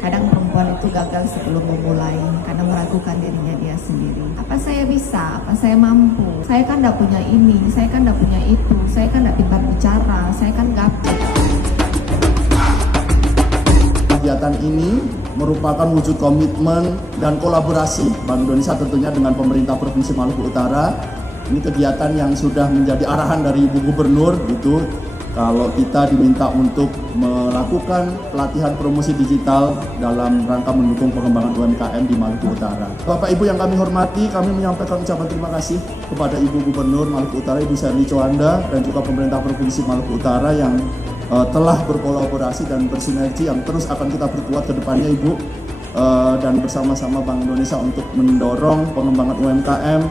Kadang perempuan itu gagal sebelum memulai karena meragukan dirinya dia sendiri. Apa saya bisa? Apa saya mampu? Saya kan tidak punya ini, saya kan tidak punya itu, saya kan tidak pintar bicara, saya kan gaptek. Kegiatan ini merupakan wujud komitmen dan kolaborasi Bank Indonesia tentunya dengan pemerintah Provinsi Maluku Utara. Ini kegiatan yang sudah menjadi arahan dari Ibu Gubernur gitu. Kalau kita diminta untuk melakukan pelatihan promosi digital dalam rangka mendukung pengembangan UMKM di Maluku Utara. Bapak Ibu yang kami hormati, kami menyampaikan ucapan terima kasih kepada Ibu Gubernur Maluku Utara, Ibu Serni Coanda, dan juga pemerintah Provinsi Maluku Utara yang telah berkolaborasi dan bersinergi yang terus akan kita perkuat ke depannya, Ibu, dan bersama-sama Bank Indonesia untuk mendorong pengembangan UMKM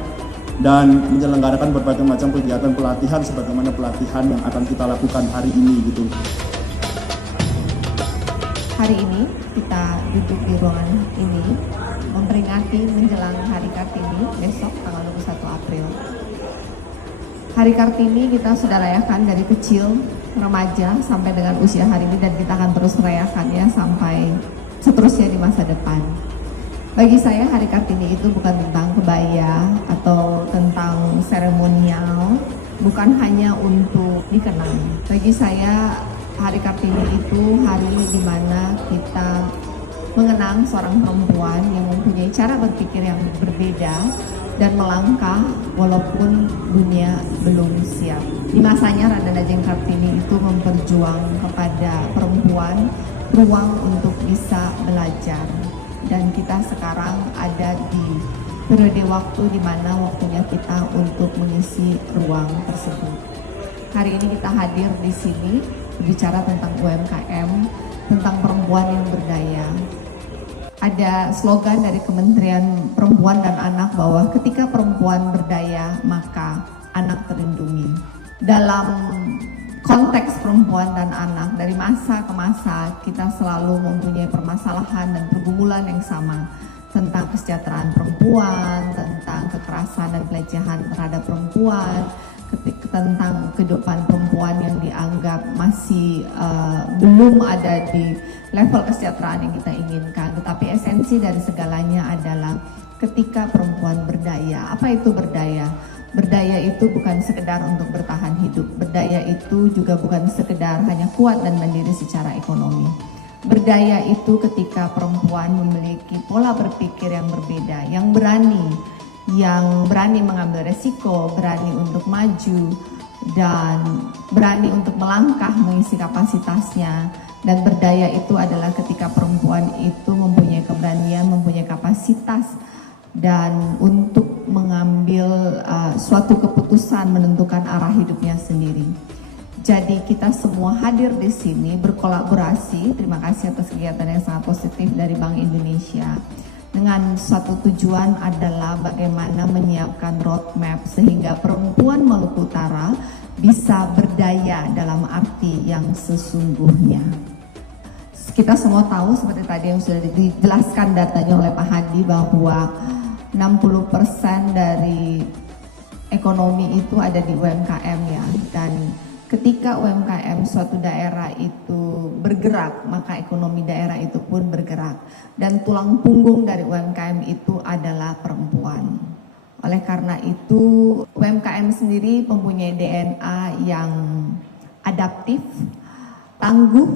dan menyelenggarakan berbagai macam kegiatan pelatihan sebagaimana pelatihan yang akan kita lakukan hari ini gitu. Hari ini kita duduk di ruangan ini memperingati menjelang Hari Kartini besok tanggal 21 April. Hari Kartini kita sudah rayakan dari kecil, remaja sampai dengan usia hari ini, dan kita akan terus merayakannya sampai seterusnya di masa depan. Bagi saya Hari Kartini itu bukan tentang kebaya atau tentang seremonial, bukan hanya untuk dikenang. Bagi saya Hari Kartini itu hari di mana kita mengenang seorang perempuan yang mempunyai cara berpikir yang berbeda dan melangkah walaupun dunia belum siap. Di masanya Radana Djeng Kartini itu memperjuang kepada perempuan ruang untuk bisa belajar. Dan kita sekarang ada di periode waktu di mana waktunya kita untuk mengisi ruang tersebut. Hari ini kita hadir di sini berbicara tentang UMKM, tentang perempuan yang berdaya. Ada slogan dari Kementerian Perempuan dan Anak bahwa ketika perempuan berdaya maka anak terlindungi. Dalam konteks perempuan dan anak, dari masa ke masa kita selalu mempunyai permasalahan dan pergumulan yang sama tentang kesejahteraan perempuan, tentang kekerasan dan pelecehan terhadap perempuan, tentang kehidupan perempuan yang dianggap masih belum ada di level kesejahteraan yang kita inginkan. Tetapi esensi dari segalanya adalah ketika perempuan berdaya. Apa itu berdaya? Berdaya itu bukan sekedar untuk bertahan hidup. Berdaya itu juga bukan sekedar hanya kuat dan mandiri secara ekonomi. Berdaya itu ketika perempuan memiliki pola berpikir yang berbeda, yang berani mengambil resiko, berani untuk maju, dan berani untuk melangkah mengisi kapasitasnya. Dan berdaya itu adalah ketika perempuan itu mempunyai keberanian, mempunyai kapasitas, dan untuk mengambil suatu keputusan menentukan arah hidupnya sendiri. Jadi kita semua hadir di sini berkolaborasi. Terima kasih atas kegiatan yang sangat positif dari Bank Indonesia. Dengan suatu tujuan adalah bagaimana menyiapkan roadmap sehingga perempuan Maluku Utara bisa berdaya dalam arti yang sesungguhnya. Kita semua tahu seperti tadi yang sudah dijelaskan datanya oleh Pak Hadi bahwa 60% dari ekonomi itu ada di UMKM ya, dan ketika UMKM suatu daerah itu bergerak maka ekonomi daerah itu pun bergerak, dan tulang punggung dari UMKM itu adalah perempuan. Oleh karena itu UMKM sendiri mempunyai DNA yang adaptif, tangguh,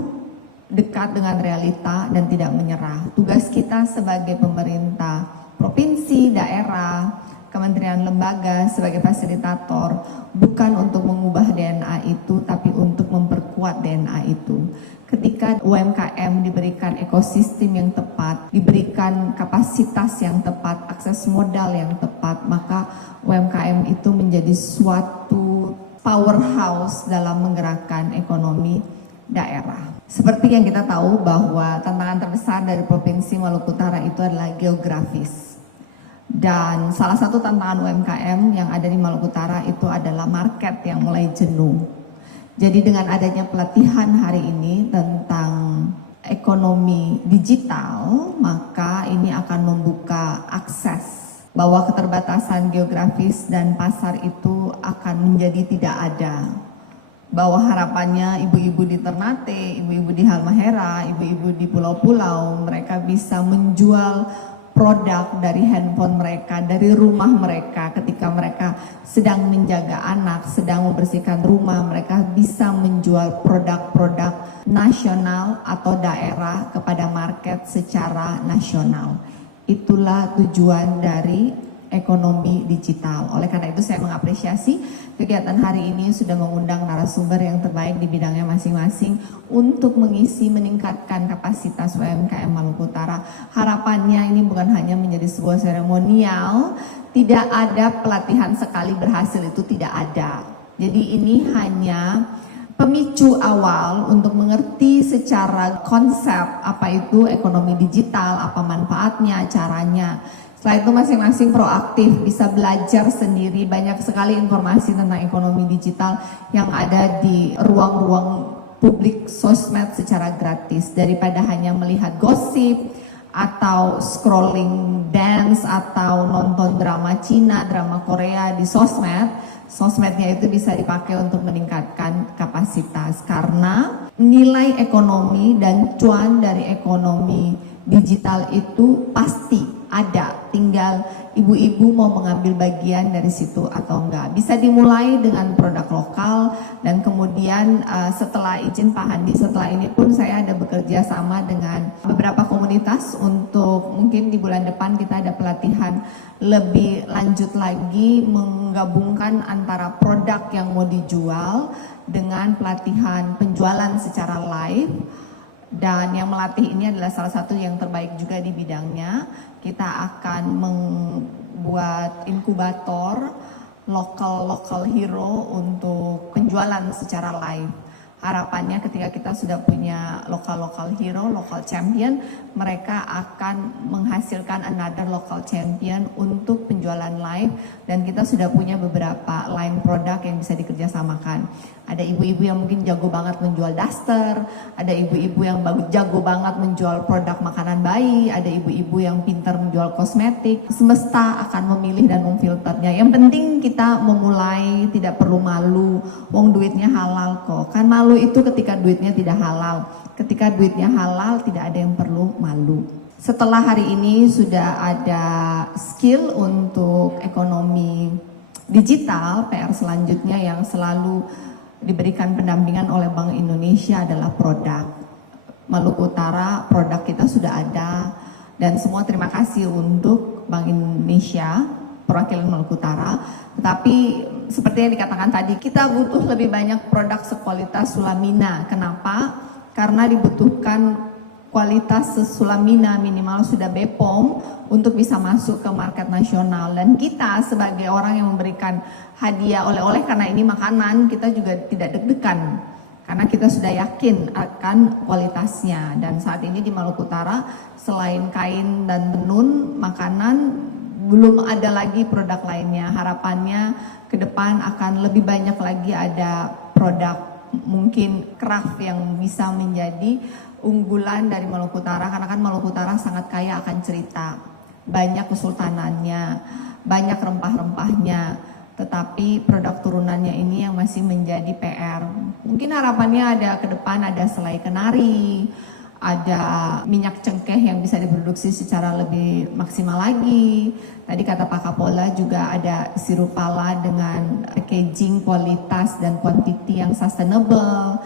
dekat dengan realita, dan tidak menyerah. Tugas kita sebagai pemerintah provinsi, daerah, kementerian, lembaga sebagai fasilitator bukan untuk mengubah DNA itu, tapi untuk memperkuat DNA itu. Ketika UMKM diberikan ekosistem yang tepat, diberikan kapasitas yang tepat, akses modal yang tepat, maka UMKM itu menjadi suatu powerhouse dalam menggerakkan ekonomi daerah. Seperti yang kita tahu bahwa tantangan terbesar dari Provinsi Maluku Utara itu adalah geografis. Dan salah satu tantangan UMKM yang ada di Maluku Utara itu adalah market yang mulai jenuh. Jadi dengan adanya pelatihan hari ini tentang ekonomi digital, maka ini akan membuka akses bahwa keterbatasan geografis dan pasar itu akan menjadi tidak ada. bahwa harapannya ibu-ibu di Ternate, ibu-ibu di Halmahera, ibu-ibu di pulau-pulau, mereka bisa menjual produk dari handphone mereka, dari rumah mereka ketika mereka sedang menjaga anak, sedang membersihkan rumah, mereka bisa menjual produk-produk nasional atau daerah kepada market secara nasional. Itulah tujuan dari ekonomi digital. Oleh karena itu saya mengapresiasi kegiatan hari ini sudah mengundang narasumber yang terbaik di bidangnya masing-masing untuk mengisi meningkatkan kapasitas UMKM Maluku Utara. Harapannya ini bukan hanya menjadi sebuah seremonial, tidak ada pelatihan sekali berhasil, itu tidak ada. Jadi ini hanya pemicu awal untuk mengerti secara konsep apa itu ekonomi digital, apa manfaatnya, caranya. Setelah itu masing-masing proaktif, bisa belajar sendiri, banyak sekali informasi tentang ekonomi digital yang ada di ruang-ruang publik sosmed secara gratis. Daripada hanya melihat gosip, atau scrolling dance, atau nonton drama Cina, drama Korea di sosmed, sosmednya itu bisa dipakai untuk meningkatkan kapasitas. Karena nilai ekonomi dan cuan dari ekonomi digital itu pasti ada, tinggal ibu-ibu mau mengambil bagian dari situ atau enggak. Bisa dimulai dengan produk lokal dan kemudian setelah izin Pak Handi, setelah ini pun saya ada bekerja sama dengan beberapa komunitas untuk mungkin di bulan depan kita ada pelatihan lebih lanjut lagi menggabungkan antara produk yang mau dijual dengan pelatihan penjualan secara live. Dan yang melatih ini adalah salah satu yang terbaik juga di bidangnya. Kita akan membuat inkubator local hero untuk penjualan secara live. Harapannya ketika kita sudah punya local hero, local champion, mereka akan menghasilkan another local champion untuk penjualan live, dan kita sudah punya beberapa line produk yang bisa dikerjasamakan. Ada ibu-ibu yang mungkin jago banget menjual daster, ada ibu-ibu yang jago banget menjual produk makanan bayi, ada ibu-ibu yang pintar menjual kosmetik. Semesta akan memilih dan memfilternya. Yang penting kita memulai, tidak perlu malu. Wong duitnya halal kok. Kan malu itu ketika duitnya tidak halal. Ketika duitnya halal tidak ada yang perlu malu. Setelah hari ini sudah ada skill untuk ekonomi digital, PR selanjutnya yang selalu diberikan pendampingan oleh Bank Indonesia adalah produk. Maluku Utara, produk kita sudah ada, dan semua terima kasih untuk Bank Indonesia, perwakilan Maluku Utara. Tetapi seperti yang dikatakan tadi, kita butuh lebih banyak produk sekualitas Sulamina. Kenapa? Karena dibutuhkan kualitas Sulamina minimal sudah BPOM untuk bisa masuk ke market nasional. Dan kita sebagai orang yang memberikan hadiah oleh-oleh karena ini makanan, kita juga tidak deg-degan karena kita sudah yakin akan kualitasnya. Dan saat ini di Maluku Utara selain kain dan tenun, makanan, belum ada lagi produk lainnya. Harapannya ke depan akan lebih banyak lagi ada produk mungkin craft yang bisa menjadi unggulan dari Maluku Utara, karena kan Maluku Utara sangat kaya akan cerita, banyak kesultanannya, banyak rempah-rempahnya, tetapi produk turunannya ini yang masih menjadi PR. Mungkin harapannya ada ke depan ada selai kenari, ada minyak cengkeh yang bisa diproduksi secara lebih maksimal lagi. Tadi kata Pak Kapolda juga ada sirup pala dengan packaging kualitas dan quantity yang sustainable.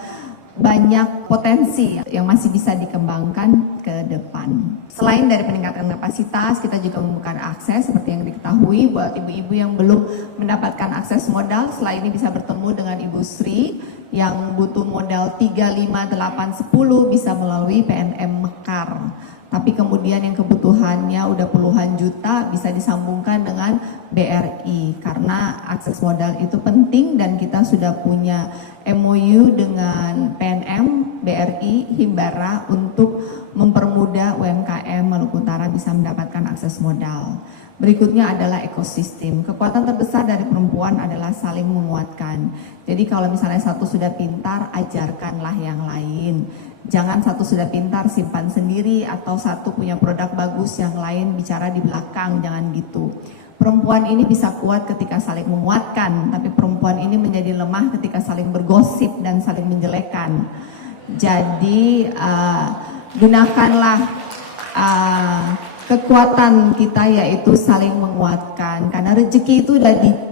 Banyak potensi yang masih bisa dikembangkan ke depan. Selain dari peningkatan kapasitas, kita juga membuka akses seperti yang diketahui buat ibu-ibu yang belum mendapatkan akses modal. Setelah ini bisa bertemu dengan Ibu Sri yang butuh modal 3, 5, 8, 10 bisa melalui PNM Mekar. Tapi kemudian yang kebutuhannya udah puluhan juta bisa disambungkan dengan BRI karena akses modal itu penting, dan kita sudah punya MOU dengan PNM, BRI, Himbara untuk mempermudah UMKM Maluku Utara bisa mendapatkan akses modal. Berikutnya adalah ekosistem. Kekuatan terbesar dari perempuan adalah saling menguatkan. Jadi kalau misalnya satu sudah pintar, ajarkanlah yang lain. Jangan satu sudah pintar simpan sendiri, atau satu punya produk bagus yang lain bicara di belakang, jangan gitu. Perempuan ini bisa kuat ketika saling menguatkan, tapi perempuan ini menjadi lemah ketika saling bergosip dan saling menjelekkan. Jadi gunakanlah kekuatan kita, yaitu saling menguatkan, karena rezeki itu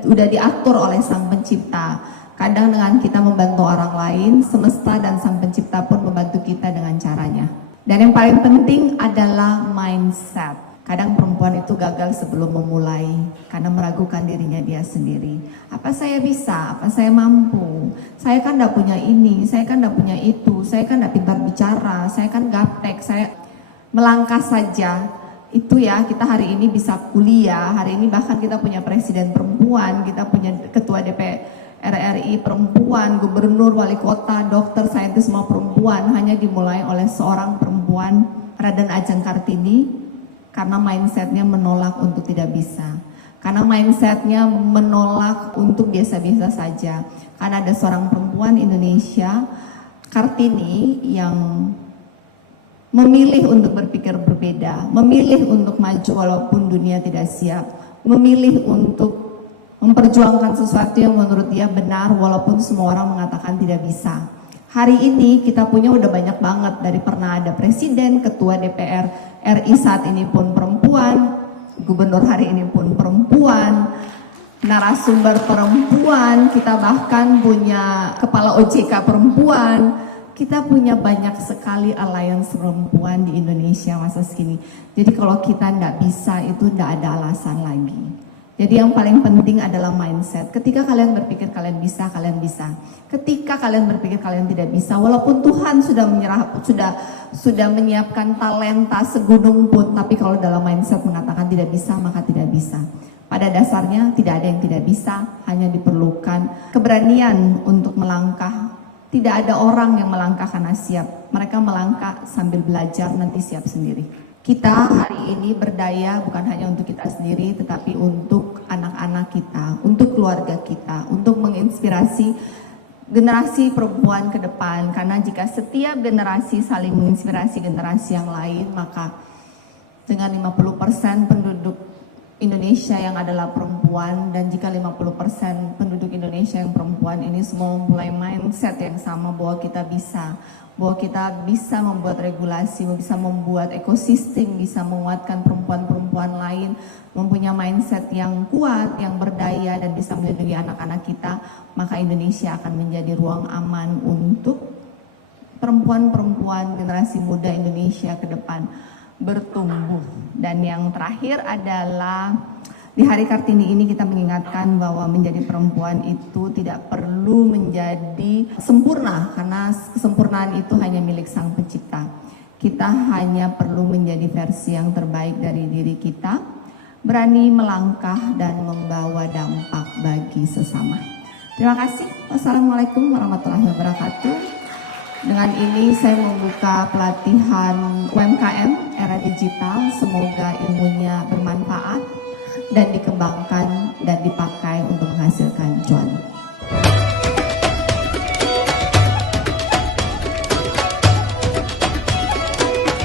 udah diatur oleh Sang Pencipta. Kadang dengan kita membantu orang lain, semesta dan Sang Pencipta pun membantu kita dengan caranya. Dan yang paling penting adalah mindset. Kadang perempuan itu gagal sebelum memulai karena meragukan dirinya dia sendiri. Apa saya bisa? Apa saya mampu? Saya kan gak punya ini, saya kan gak punya itu, saya kan gak pintar bicara, saya kan gaptek, saya melangkah saja. Itu ya, kita hari ini bisa kuliah, hari ini bahkan kita punya presiden perempuan, kita punya ketua DPR RI perempuan, gubernur, wali kota, dokter, saintis, semua perempuan, hanya dimulai oleh seorang perempuan, Raden Ajeng Kartini. Karena mindsetnya menolak untuk tidak bisa. Karena mindsetnya menolak untuk biasa-biasa saja. Karena ada seorang perempuan Indonesia, Kartini, yang memilih untuk berpikir berbeda. Memilih untuk maju walaupun dunia tidak siap. Memilih untuk memperjuangkan sesuatu yang menurut dia benar walaupun semua orang mengatakan tidak bisa. Hari ini kita punya udah banyak banget, dari pernah ada presiden, ketua DPR RI saat ini pun perempuan, gubernur hari ini pun perempuan, narasumber perempuan, kita bahkan punya kepala OJK perempuan, kita punya banyak sekali alliance perempuan di Indonesia masa segini. Jadi kalau kita nggak bisa itu nggak ada alasan lagi. Jadi yang paling penting adalah mindset. Ketika kalian berpikir kalian bisa, kalian bisa. Ketika kalian berpikir kalian tidak bisa, walaupun Tuhan sudah menyiapkan talenta segunung pun, tapi kalau dalam mindset mengatakan tidak bisa, maka tidak bisa. Pada dasarnya tidak ada yang tidak bisa, hanya diperlukan keberanian untuk melangkah. Tidak ada orang yang melangkah karena siap. Mereka melangkah sambil belajar, nanti siap sendiri. Kita hari ini berdaya bukan hanya untuk kita sendiri, tetapi untuk anak-anak kita, untuk keluarga kita, untuk menginspirasi generasi perempuan ke depan. Karena jika setiap generasi saling menginspirasi generasi yang lain, maka dengan 50% penduduk Indonesia yang adalah perempuan, dan jika 50% penduduk Indonesia yang perempuan ini semua memulai mindset yang sama bahwa kita bisa, bahwa kita bisa membuat regulasi, bisa membuat ekosistem, bisa menguatkan perempuan-perempuan lain, mempunyai mindset yang kuat, yang berdaya, dan bisa melindungi anak-anak kita, maka Indonesia akan menjadi ruang aman untuk perempuan-perempuan generasi muda Indonesia ke depan bertumbuh. Dan yang terakhir adalah di Hari Kartini ini kita mengingatkan bahwa menjadi perempuan itu tidak perlu menjadi sempurna, karena kesempurnaan itu hanya milik Sang Pencipta. Kita hanya perlu menjadi versi yang terbaik dari diri kita, berani melangkah dan membawa dampak bagi sesama. Terima kasih. Wassalamualaikum warahmatullahi wabarakatuh. Dengan ini saya membuka pelatihan UMKM era digital. Semoga ilmunya bermanfaat dan dikembangkan dan dipakai untuk menghasilkan cuan.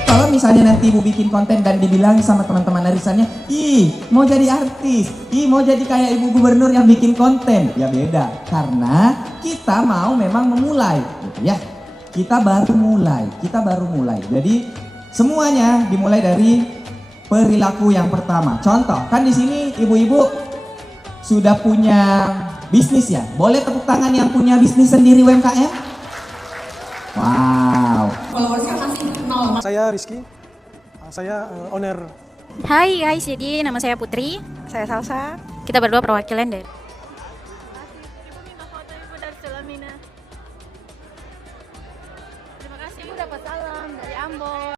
Kalau misalnya nanti ibu bikin konten dan dibilang sama teman-teman arisannya, ih mau jadi artis, ih mau jadi kayak ibu gubernur yang bikin konten, ya beda. Karena kita mau memang memulai, gitu ya. Kita baru mulai. Jadi semuanya dimulai dari perilaku yang pertama. Contoh, kan di sini ibu-ibu sudah punya bisnis ya. Boleh tepuk tangan yang punya bisnis sendiri UMKM? Wow. Saya Rizky, saya owner. Hai guys, jadi nama saya Putri. Saya Salsa. Kita berdua perwakilan dari Terima kasih, Ibu dapat salam dari Ambon.